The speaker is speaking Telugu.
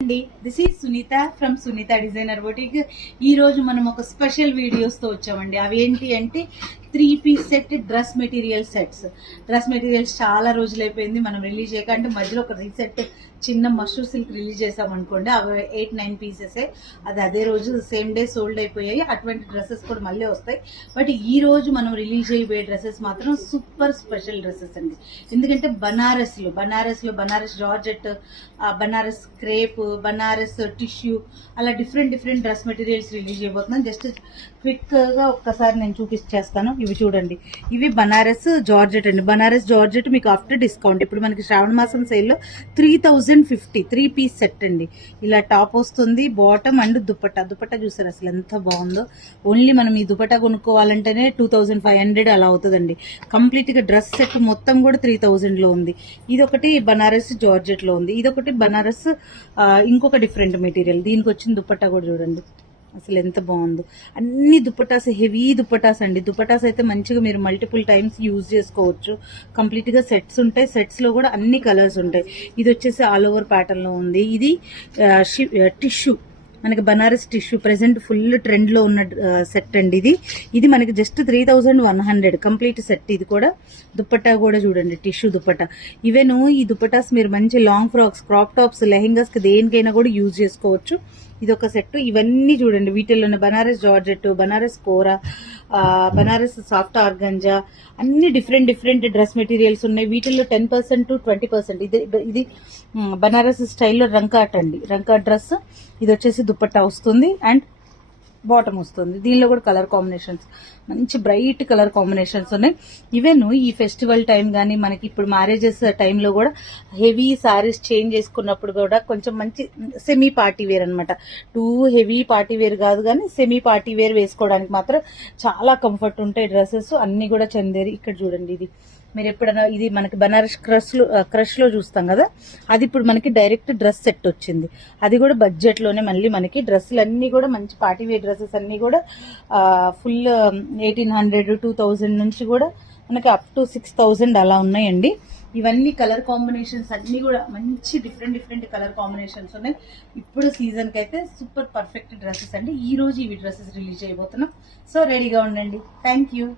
This is Sunitha from Sunitha designer boutique. ఈ రోజు మనం ఒక స్పెషల్ వీడియోస్ తో వచ్చామండి. అవి ఏంటి అంటే 3-piece set dress material sets. Dress materials చాలా రోజులు అయిపోయింది మనం రిలీజ్ చేయక, అంటే మధ్యలో ఒక రీసెట్ చిన్న మష్రూ సిల్క్ రిలీజ్ చేసాం అనుకోండి, అవి 8-9 పీసెసే. అది అదే రోజు సేమ్ డే సోల్డ్ అయిపోయాయి. అటువంటి డ్రెస్సెస్ కూడా మళ్ళీ వస్తాయి. బట్ ఈ రోజు మనం రిలీజ్ అయిపోయే డ్రెస్సెస్ మాత్రం సూపర్ స్పెషల్ డ్రెస్సెస్ అండి. ఎందుకంటే Banaras Banaras georgette, Banaras crepe, Banaras tissue, అలా డిఫరెంట్ డ్రెస్ మెటీరియల్స్ రిలీజ్ అయిపోతున్నాం. జస్ట్ క్విక్ గా ఒక్కసారి నేను చూపించేస్తాను. ఇవి చూడండి, ఇవి బనారస్ జార్జెట్ అండి. బనారస్ జార్జెట్ మీకు ఆఫ్టర్ డిస్కౌంట్ ఇప్పుడు మనకి శ్రావణ మాసం సేల్లో 3050 3-piece సెట్ అండి. ఇలా టాప్ వస్తుంది, బాటమ్ అండ్ దుపట్టా చూసారు అసలు ఎంత బాగుందో. ఓన్లీ మనం ఈ దుపట్టా కొనుక్కోవాలంటేనే 2500 అలా అవుతుందండి. కంప్లీట్ గా డ్రెస్ సెట్ మొత్తం కూడా 3000 లో ఉంది. ఇది ఒకటి బనారస్ జార్జెట్ లో ఉంది, ఇది ఒకటి బనారస్ ఇంకొక డిఫరెంట్ మెటీరియల్. దీనికి వచ్చిన దుపట్టా కూడా చూడండి అసలు ఎంత బాగుందో. అన్ని దుపటాస్ హెవీ దుపటాస్ అండి. దుపటాస్ అయితే మంచిగా మీరు మల్టిపుల్ టైమ్స్ యూజ్ చేసుకోవచ్చు. కంప్లీట్ గా సెట్స్ ఉంటాయి. సెట్స్ లో కూడా అన్ని కలర్స్ ఉంటాయి. ఇది వచ్చేసి ఆల్ ఓవర్ ప్యాటర్న్ లో ఉంది. ఇది టిష్యూ, మనకి Banaras tissue present full trend లో ఉన్న సెట్ అండి. ఇది మనకి జస్ట్ 3100 కంప్లీట్ సెట్. ఇది కూడా దుపట్టా కూడా చూడండి, టిష్యూ దుపట్టా. ఈవెన్ ఈ దుపటాస్ మీరు మంచి long frocks, crop tops, lehengas కి దేనికైనా కూడా యూజ్ చేసుకోవచ్చు. ఇది ఒక సెట్. ఇవన్నీ చూడండి వీటిల్లోనే బనారస్ జార్జెట్, బనారస్ కోరా, బనారస్ సాఫ్ట్ ఆర్గంజా, అన్ని డిఫరెంట్ డ్రెస్ మెటీరియల్స్ ఉన్నాయి. వీటిల్లో 10% to 20%. ఇది బనారస్ స్టైల్లో రంకాట్ అండి. రంకాట్ డ్రెస్. ఇది వచ్చేసి దుపట్టా వస్తుంది అండ్ బాటమ్ వస్తుంది. దీనిలో కూడా కలర్ కాంబినేషన్స్, మంచి బ్రైట్ కలర్ కాంబినేషన్స్ ఉన్నాయి. ఈవెన్ ఈ ఫెస్టివల్ టైం కానీ మనకి ఇప్పుడు మ్యారేజెస్ టైంలో కూడా హెవీ సారీస్ చేంజ్ చేసుకున్నప్పుడు కూడా కొంచెం మంచి సెమీ పార్టీ వేర్ అనమాట. టూ హెవీ పార్టీ వేర్ కాదు కానీ సెమీ పార్టీ వేర్ వేసుకోవడానికి మాత్రం చాలా కంఫర్ట్ ఉంటాయి డ్రెస్సెస్ అన్ని కూడా చందేరి. ఇక్కడ చూడండి, ఇది మీరు ఎప్పుడైనా ఇది మనకి బనారస్ క్రష్ లో చూస్తాం కదా, అది ఇప్పుడు మనకి డైరెక్ట్ డ్రెస్ సెట్ వచ్చింది. అది కూడా బడ్జెట్ లోనే. మళ్ళీ మనకి డ్రెస్సులు అన్ని కూడా మంచి పార్టీ వేర్ డ్రెస్సెస్ అన్ని కూడా ఫుల్ 1800 2000 నుంచి కూడా మనకి అప్ టు 6000 అలా ఉన్నాయండి. ఇవన్నీ కలర్ కాంబినేషన్స్ అన్ని కూడా మంచి డిఫరెంట్ కలర్ కాంబినేషన్స్ ఉన్నాయి. ఇప్పుడు సీజన్ కి అయితే సూపర్ పర్ఫెక్ట్ డ్రెస్సెస్ అండి. ఈ రోజు ఇవి డ్రెస్సెస్ రిలీజ్ అయిపోతున్నాం. సో రెడీగా ఉండండి. Thank you.